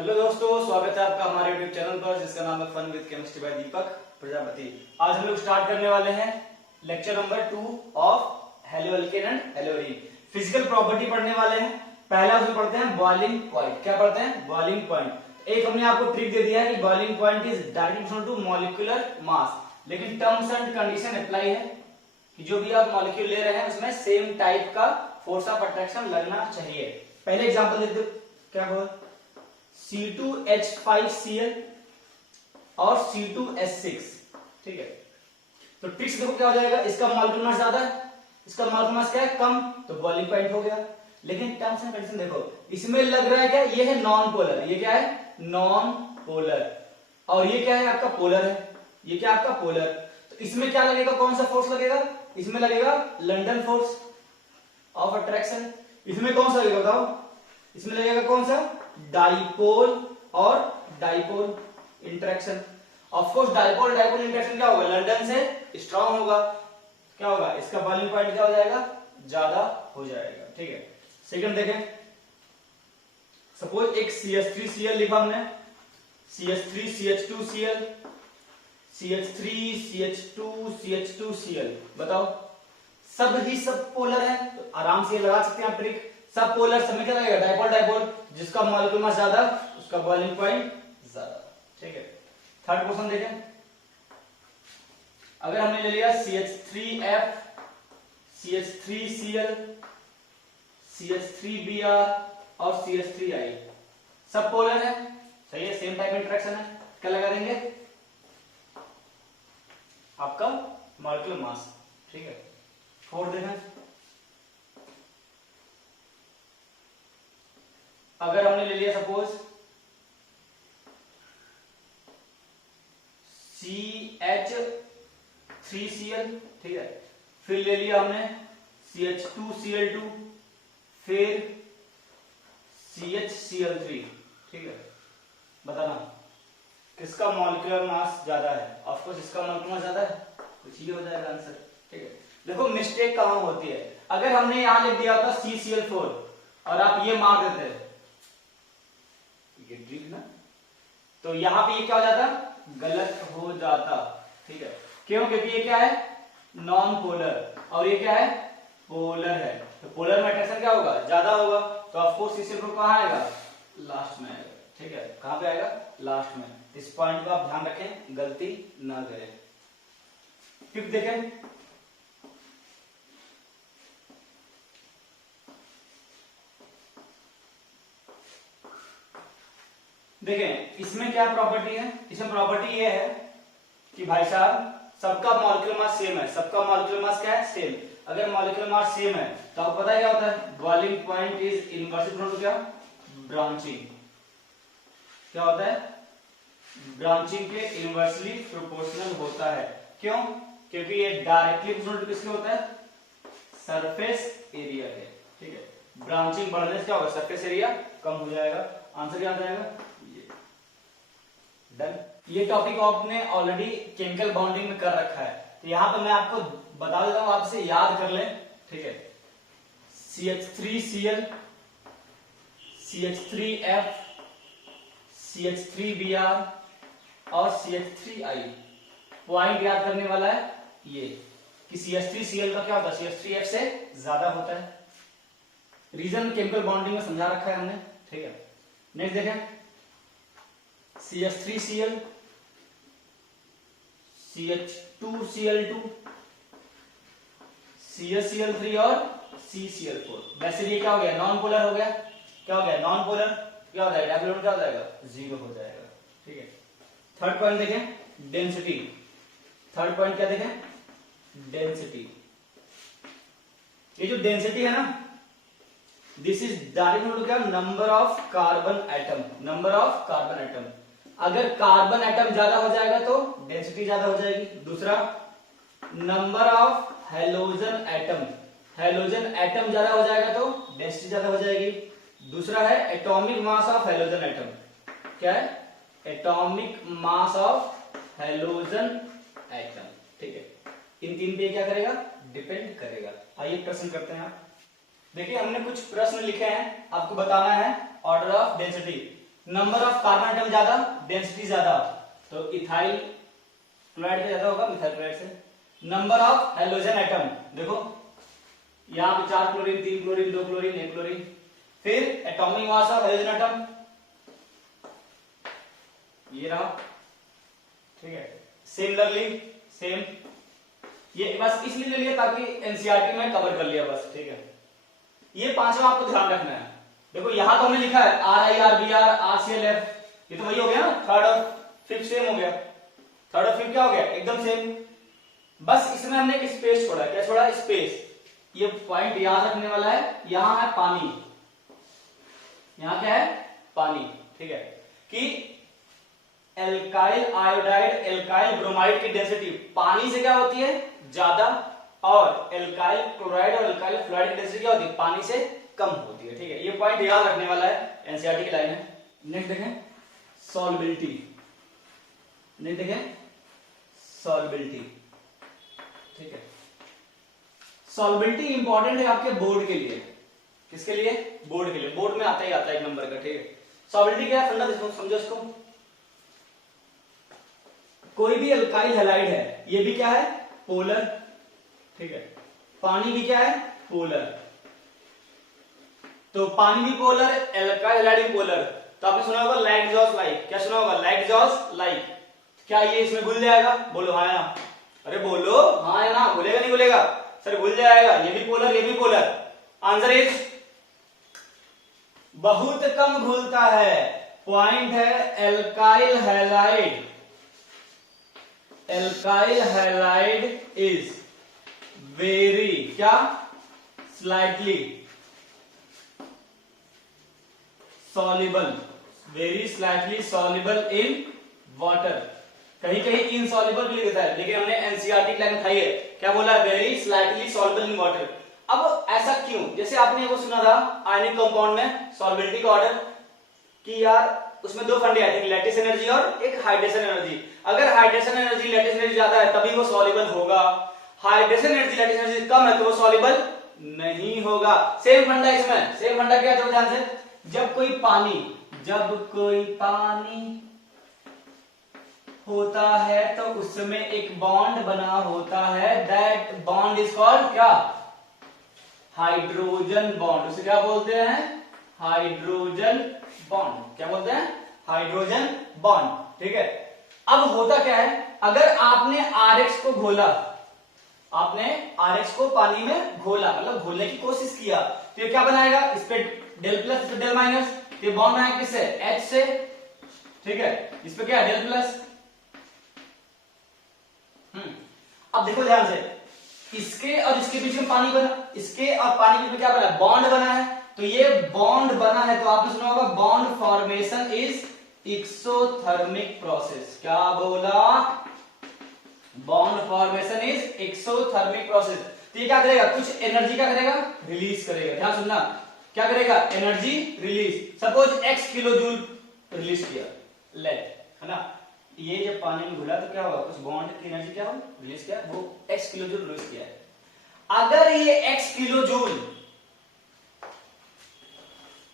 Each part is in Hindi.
हेलो दोस्तों, स्वागत है आपका हमारे यूट्यूब चैनल पर जिसका नाम है fun with chemistry by Deepak Prajapati. आज हम लोग स्टार्ट करने वाले हैं lecture number 2 of haloalkane and haloarene. Physical property पढ़ने वाले हैं। पहला उसमें पढ़ते हैं बॉइलिंग पॉइंट। क्या पढ़ते हैं? Boiling point. एक हमने आपको ट्रिक दे दिया है कि boiling point is directly proportional to molecular mass, लेकिन टर्म्स एंड कंडीशन अप्लाई है कि जो भी आप मॉलिक्यूल ले रहे हैं उसमें सेम टाइप का फोर्स ऑफ अट्रैक्शन लगना चाहिए। पहले एग्जांपल देते हो, क्या हुआ? C2H5Cl और C2H6, ठीक है। तो ट्रिक्स देखो क्या हो जाएगा। इसका मॉलिक्यूलर मास ज्यादा है, इसका मॉलिक्यूलर मास क्या है? कम, तो बॉइलिंग पॉइंट हो गया। लेकिन टर्म्स एंड कंडीशन देखो, इसमें लग रहा है क्या? ये है नॉन पोलर। ये क्या है? Non polar. और ये क्या है? आपका पोलर है। ये क्या आपका पोलर। तो इसमें क्या लगेगा? कौन सा फोर्स लगेगा? इसमें लगेगा लंडन फोर्स ऑफ अट्रैक्शन। इसमें कौन सा लगेगा बताओ? इसमें लगेगा कौन सा? डाइपोल और dipole interaction. Of course dipole dipole interaction क्या होगा? लंदन से स्ट्रांग होगा। क्या होगा? इसका बॉइलिंग पॉइंट क्या हो जाएगा? ज्यादा हो जाएगा, ठीक है। सेकंड देखें, सपोज एक CH3Cl लिखा हमने, CH3CH2Cl, CH3CH2CH2Cl। बताओ, सब ही सब पोलर है, तो आराम से लगा सकते हैं आप ट्रिक। सब पोलर सब में क्या लगेगा? Dipole dipole. जिसका मॉलिक्यूलर मास ज्यादा उसका बॉइलिंग पॉइंट ज्यादा, ठीक है। थर्ड क्वेश्चन देखें। अगर हमने ले लिया CH3F, CH3Cl, CH3Br और CH3I, सब पोलर है, सही है, सेम टाइप इंटरेक्शन है। क्या लगा देंगे? आपका मॉलिक्यूलर मास, ठीक है। फोर्थ देखें, अगर हमने ले लिया सपोज CH3Cl, ठीक है, फिर ले लिया हमने CH2Cl2, फिर CHCl3, ठीक है। बताना किसका मॉलिक्यूलर मास ज्यादा है? ऑफ कोर्स इसका मॉलिक्यूलर मास ज्यादा है, कुछ ये हो जाएगा आंसर, ठीक है। देखो मिस्टेक कहां होती है। अगर हमने यहां लिख दिया होता CCl4 और आप ये मार देते ट्रिक ना, तो यहां पे ये क्या हो जाता? गलत हो जाता, ठीक है। क्यों? क्योंकि ये क्या है? नॉन पोलर और ये क्या है? पोलर है। तो पोलर में अट्रैक्शन क्या होगा? ज्यादा होगा। तो ऑफ कोर्स CCl4 कहां आएगा? लास्ट में आएगा, ठीक है। कहां पे आएगा? लास्ट में। इस पॉइंट को आप ध्यान रखें, गलती ना करें। फिफ्थ देखें, देखें इसमें क्या प्रॉपर्टी है। इसमें प्रॉपर्टी ये है कि भाई साहब सबका मॉलिक्यूलर मास सेम है। सबका मॉलिक्यूलर मास क्या है? सेम। अगर मॉलिक्यूलर मास सेम है तो आपको पता है क्या होता है? Boiling point is inversely proportional to क्या? ब्रांचिंग। क्या होता है? ब्रांचिंग के इनवर्सली प्रोपोर्शनल होता है। क्यों? क्योंकि ये डायरेक्टली प्रोपोर्शनल किसके होता है? सरफेस एरिया के, ठीक है। ब्रांचिंग बढ़ने से क्या होगा? सरफेस एरिया कम हो जाएगा। आंसर क्या आ जाएगा? डन। ये टॉपिक आपने ऑलरेडी केमिकल बॉन्डिंग में कर रखा है, तो यहां पे मैं आपको बता देता हूं, आपसे याद कर लें, ठीक है। CH3Cl, CH3F, CH3Br और CH3I। पॉइंट याद करने वाला है ये कि CH3Cl का क्या होता है? CH3F से ज्यादा होता है। रीजन केमिकल बॉन्डिंग में समझा रखा है हमने, ठीक है। नेक्स्ट देखें, CH3Cl, CH2Cl2, CHCl3 और CCl4। वैसे ये क्या हो गया? नॉन पोलर हो गया। क्या हो गया? Non polar. क्या हो जाएगा? डायपोल क्या हो जाएगा? जीरो हो जाएगा, ठीक है। थर्ड पॉइंट देखें, डेंसिटी। थर्ड पॉइंट क्या देखें? डेंसिटी। ये जो डेंसिटी है ना, दिस इज डायरेक्टली क्या? Number of carbon atom. Number of carbon atom. अगर कार्बन एटम ज्यादा हो जाएगा तो डेंसिटी ज्यादा हो जाएगी। दूसरा, number of halogen atom. Halogen atom ज्यादा हो जाएगा तो डेंसिटी ज्यादा हो जाएगी। दूसरा है atomic mass of halogen atom. क्या है? Atomic mass of halogen atom, ठीक है। इन तीन पे क्या करेगा? डिपेंड करेगा। आइए प्रश्न करते हैं आप। देखिए हमने कुछ प्रश्न लिखे हैं, आपको बताना है order of density. Number of carbon atom ज्यादा, डेंसिटी ज्यादा, तो इथाइल क्लोराइड का ज्यादा होगा मिथाइल क्लोराइड से। नंबर ऑफ हेलोजन एटम, देखो यहाँ पे 4 क्लोरीन, 3 क्लोरीन, 2 क्लोरीन, 1 क्लोरीन। फिर atomic mass of halogen atom ये रहा, ठीक है। सिमिलरली सेम, ये बस इसलिए ले लिया ताकि एनसीईआरटी में कवर कर लिया बस, ठीक है। ये पांचवा आपको ध्यान रखना है। देखो यहां तो हमने लिखा है RIRBR RCLF, ये तो वही हो गया ना, थर्ड और फिफ्थ सेम हो गया। थर्ड और फिफ्थ क्या हो गया, एकदम सेम। बस इसमें हमने एक स्पेस छोड़ा, क्या छोड़ा, स्पेस। ये पॉइंट याद रखने वाला है, यहां है पानी, यहां क्या है, पानी, ठीक है। कि एल्काइल आयोडाइड एल्काइल ब्रोमाइड की डेंसिटी पानी से क्या होती है, ज्यादा, और एल्काइल क्लोराइड और एल्काइल फ्लोराइड की डेंसिटी क्या होती है, पानी से कम होती है, ठीक है। ये पॉइंट याद रखने वाला है, एनसीईआरटी की लाइन है। नेक्स्ट देखें सॉल्युबिलिटी, नेक्स्ट देखें सॉल्युबिलिटी, ठीक है। सॉल्युबिलिटी इंपॉर्टेंट है आपके बोर्ड के लिए, किसके लिए, बोर्ड के लिए, बोर्ड में आता ही आता है 1 नंबर का, ठीक है। सॉल्युबिलिटी क्या है, फंडा समझो इसको। कोई भी अल्काइल हैलाइड है, ये भी क्या है, पोलर, ठीक है। पानी भी क्या है, पोलर, तो पानी भी पोलर, एल्काइल हैलाइड भी पोलर। तो आपने सुना होगा लाइक एग्जॉस्ट लाइक, क्या सुना होगा, लाइक एग्जॉस्ट लाइक। क्या ये इसमें घुल जाएगा, बोलो हाँ या ना, अरे बोलो हाँ या ना, घुलेगा नहीं घुलेगा, सर घुल जाएगा, ये भी पोलर ये भी पोलर। आंसर इज बहुत कम घुलता है, पॉइंट है alkyl halide, alkyl halide is very क्या, slightly soluble, very slightly soluble in water। कहीं कहीं इनसॉल्युबल भी लिख देता है, लेकिन हमने एनसीईआरटी की लाइन उठाई है, क्या बोला, very slightly soluble in water. अब ऐसा क्यों, जैसे आपने वो सुना था आयनिक कंपाउंड में सॉल्युबिलिटी का ऑर्डर, कि यार उसमें 2 फंडे आए थे, लैटिस एनर्जी और एक हाइड्रेशन एनर्जी। अगर हाइड्रेशन एनर्जी लैटिस एनर्जी ज्यादा है तभी वो सॉल्युबल होगा, हाइड्रेशन एनर्जी लैटिस एनर्जी कम है तो वो सॉल्युबल नहीं होगा। सेम फंडा इसमें, सेम फंडा क्या है, ध्यान से, जब कोई पानी होता है तो उसमें एक बॉन्ड बना होता है, दैट बॉन्ड इज कॉल्ड क्या, हाइड्रोजन बॉन्ड। उसे क्या बोलते हैं, हाइड्रोजन बॉन्ड। क्या बोलते हैं, हाइड्रोजन बॉन्ड, ठीक है। अब होता क्या है, अगर आपने RX को घोला, आपने RX को पानी में घोला, मतलब घोलने की कोशिश किया, तो ये क्या बनाएगा, इस पे डेल प्लस, इस पे डेल माइनस, ये बॉन्ड बनाएगा किससे, H से, ठीक है। इस पे क्या है, डेल प्लस। अब देखो ध्यान से, इसके और इसके बीच में पानी बना, इसके और पानी के बीच में क्या बना, बॉन्ड बना है। तो ये बॉन्ड बना है, तो आपने सुना होगा bond formation is exothermic process. क्या बोला, bond formation is exothermic process. तो ये क्या करेगा, कुछ एनर्जी क्या करेगा, रिलीज करेगा। ध्यान सुनना, क्या करेगा, energy release. Suppose x kilo joule release किया, लेट, है ना। ये जब पानी में घुला तो क्या होगा, कुछ बॉन्ड की एनर्जी क्या हो, रिलीज किया, वो x किलो जूल रिलीज किया है। अगर ये x kilo joule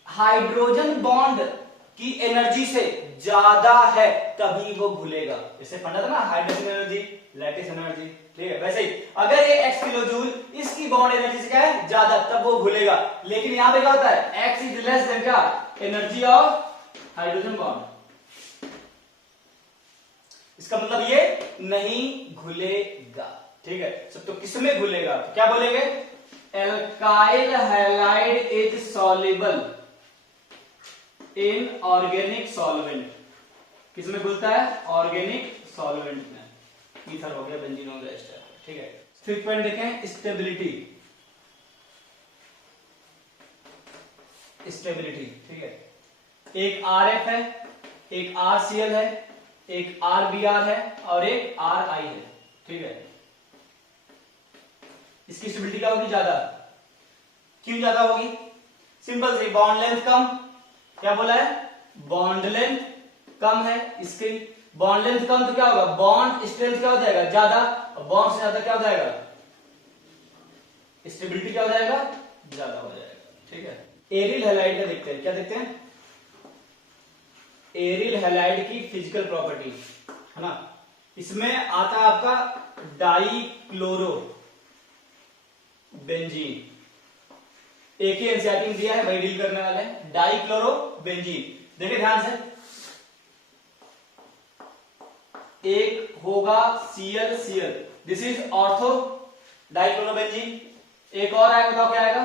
hydrogen bond की एनर्जी से ज्यादा है तभी वो घुलेगा। जैसे फंडा था ना, हाइड्रोजन एनर्जी लैटिस एनर्जी, ठीक है। वैसे ही अगर ये x किलो जूल इसकी बॉन्ड एनर्जी से क्या है, ज्यादा, तब वो घुलेगा। लेकिन यहां पे क्या होता है, x इज लेस देन क्या, एनर्जी ऑफ हाइड्रोजन बॉन्ड। इसका मतलब ये नहीं घुलेगा, ठीक है। तो किसमें घुलेगा, तो क्या बोलेंगे, alkyl halide is soluble in organic solvent. किसमें घुलता है, ऑर्गेनिक सॉल्वेंट में। ईथर हो गया, बेंजीन हो गया, एस्टर, ठीक है। फिफ्थ पॉइंट देखें, स्टेबिलिटी, स्टेबिलिटी, ठीक है। एक RF है, एक RCl है, एक RBr है और एक RI है, ठीक है। इसकी स्टेबिलिटी क्या होगी, ज्यादा। क्यों ज्यादा होगी, सिंपल सी, बॉन्ड लेंथ कम। क्या बोला है, बॉन्ड लेंथ कम है इसकी, बॉन्ड लेंथ कम तो क्या होगा, बॉन्ड स्ट्रेंथ क्या हो जाएगा, ज्यादा, और बॉन्ड से ज्यादा क्या हो जाएगा, स्टेबिलिटी क्या हो जाएगा, ज्यादा हो जाएगा, ठीक है। एरिल हैलाइड का देखते हैं, क्या देखते हैं, एरिल हैलाइड की फिजिकल प्रॉपर्टी है ना, इसमें आता है आपका डाइक्लोरो बेंजीन। एक ही एनसीईआरटी में दिया है, वही डील करने वाले हैं। डाइक्लोरो बेंजीन, देखिए ध्यान से, एक होगा Cl Cl, this is ortho dichlorobenzene. एक और आएगा, बताओ क्या आएगा,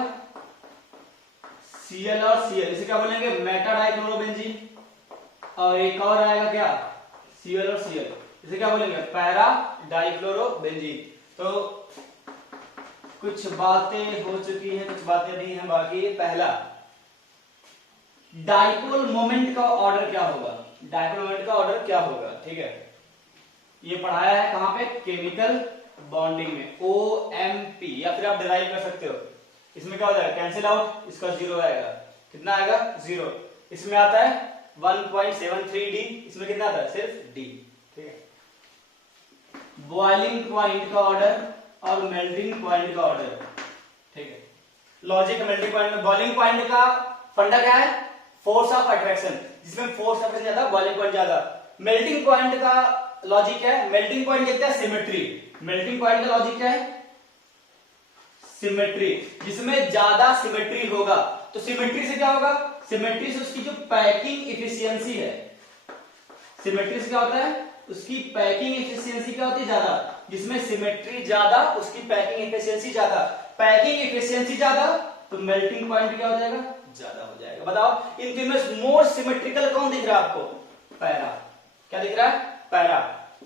Cl और Cl, इसे क्या बोलेंगे, मेटा डाइक्लोरोबेंजीन। और एक और आएगा क्या, Cl और Cl, इसे क्या बोलेंगे, पैरा डाइक्लोरोबेंजीन। तो कुछ बातें हो चुकी हैं, कुछ बातें नहीं हैं बाकी। पहला, डाइपोल मोमेंट का ऑर्डर क्या होगा, डाइपोल मोमेंट का ऑर्डर क्या होगा, ठीक है, ये पढ़ाया है कहां पे, केमिकल बॉन्डिंग में, OMP, या फिर आप डिराइव कर सकते हो। इसमें क्या हो जाएगा, कैंसिल आउट, इसका 0 आएगा, कितना आएगा, 0। इसमें आता है 1.73D, इसमें कितना आता है, सिर्फ D, ठीक है। बॉइलिंग पॉइंट का ऑर्डर और मेल्टिंग पॉइंट का ऑर्डर, ठीक है। लॉजिक मेल्टिंग पॉइंट में, बॉइलिंग पॉइंट का फंडा क्या है, फोर्स ऑफ अट्रैक्शन, जिसमें फोर्स ऑफ अट्रैक्शन ज्यादा, बॉइलिंग पॉइंट ज्यादा। मेल्टिंग पॉइंट का लॉजिक क्या है, मेल्टिंग पॉइंट देखते हैं सिमेट्री, मेल्टिंग पॉइंट का लॉजिक क्या है, सिमेट्री, जिसमें ज्यादा सिमेट्री होगा। तो सिमेट्री से क्या होगा, सिमेट्री से उसकी जो पैकिंग इफिशियंसी है, सिमेट्री से क्या होता है, उसकी पैकिंग इफिशियंसी क्या होती है, ज्यादा, जिसमें सिमेट्री ज्यादा उसकी पैकिंग इफिशियंसी ज्यादा, पैकिंग इफिशियंसी ज्यादा, तो मेल्टिंग पॉइंट क्या हो जाएगा, ज्यादा हो जाएगा। बताओ इन तीनों में मोर सिमेट्रिकल कौन दिख रहा है आपको, पैरा, क्या दिख रहा है, पैरा।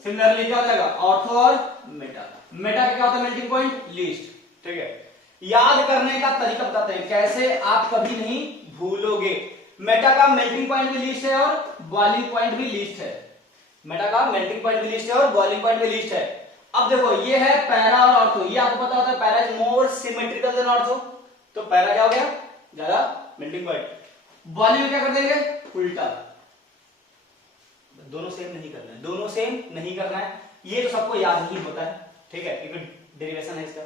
सिमिलरली क्या हो जाएगा, ऑर्थो और मेटा, मेटा का क्या होता है, मेल्टिंग पॉइंट लीस्ट, ठीक है। याद करने का तरीका बताते हैं कैसे आप कभी नहीं भूलोगे। मेटा का मेल्टिंग पॉइंट भी लीस्ट है और बॉइलिंग पॉइंट भी लीस्ट है, मेटा का मेल्टिंग पॉइंट भी लिस्ट है और बॉइलिंग पॉइंट भी लिस्ट है। अब देखो ये है पैरा और ऑर्थो, ये आपको पता होता है para is more symmetrical than ortho, तो पैरा क्या हो गया, ज्यादा मेल्टिंग पॉइंट। बॉइलिंग में क्या कर देंगे, उल्टा, दोनों सेम नहीं करना है, दोनों सेम नहीं करना है, ये तो सबको याद ही होता है, ठीक है, क्योंकि डेरिवेशन है इसका,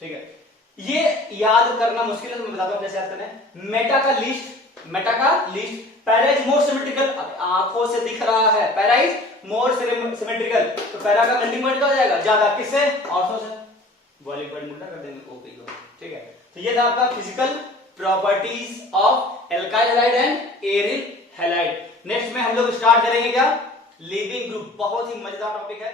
ठीक है। ये याद करना मुश्किल है, तो मैं बताता हूं कैसे याद करना है। मेटा का लिस्ट, मेटा का list, para is more symmetrical, आंखों से दिख रहा है, पैरा इज मोर सिमेट्रिकल, तो पैरा का मेल्टिंग पॉइंट क्या हो जाएगा, ज्यादा, किससे, ऑर्थो से, बॉइलिंग पॉइंट उल्टा कर देंगे, ओपी को, ठीक है। तो ये था आपका physical properties of alkyl halide and aryl halide. Next में हम लोग स्टार्ट करेंगे क्या, लिविंग ग्रुप, बहुत ही मजेदार टॉपिक है।